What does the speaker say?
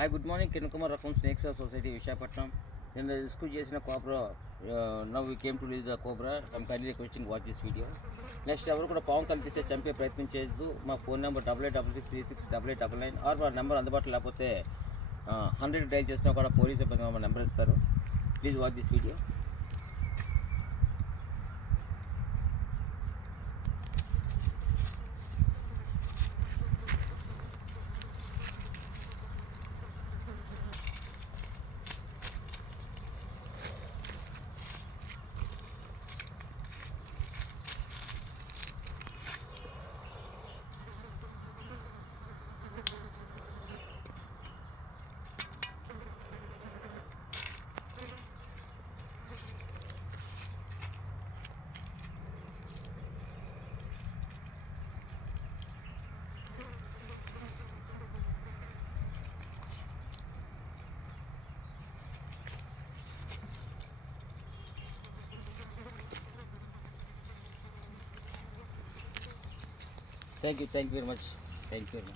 Hi, good morning. Kinukumar from Snakes of Society, Vishakhapatnam. In the rescue చేసిన cobra, now we came to release the cobra. I'm kindly requesting watch this video. Next ఎవరు కూడా పాము కనిపిస్తే చంపే ప్రయత్నం చేయొద్దు. మా ఫోన్ నెంబర్ 8866368899 ఆర్ మా నెంబర్ అందుబాటులో లేకపోతే 100 డైల్ చేసినా కూడా పోలీస్ సిబ్బంది మా నెంబర్ ఇస్తారు. Please watch this video. Thank you very much. Thank you very much.